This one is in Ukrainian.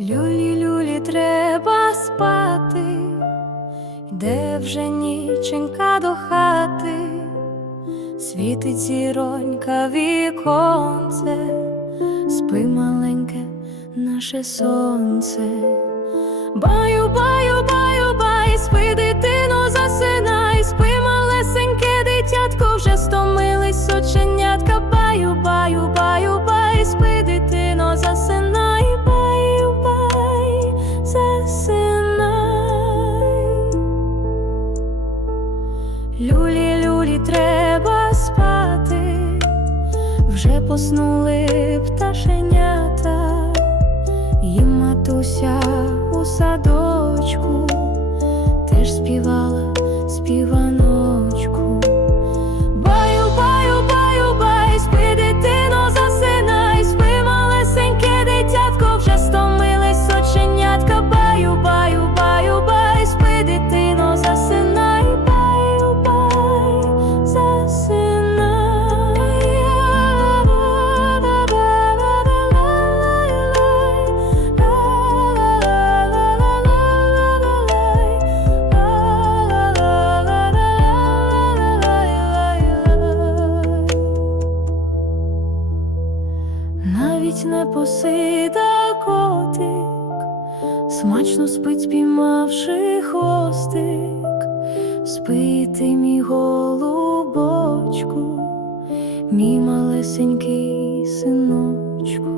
Люлі, люлі, треба спати, йде вже ніченька до хати, світить зіронька віконце, спи маленьке наше сонце. Баю, баю, поснули пташенята, Навіть не посида котик, смачно спить, спіймавши хвостик, спити мій голубочку, мій малесенький синочку.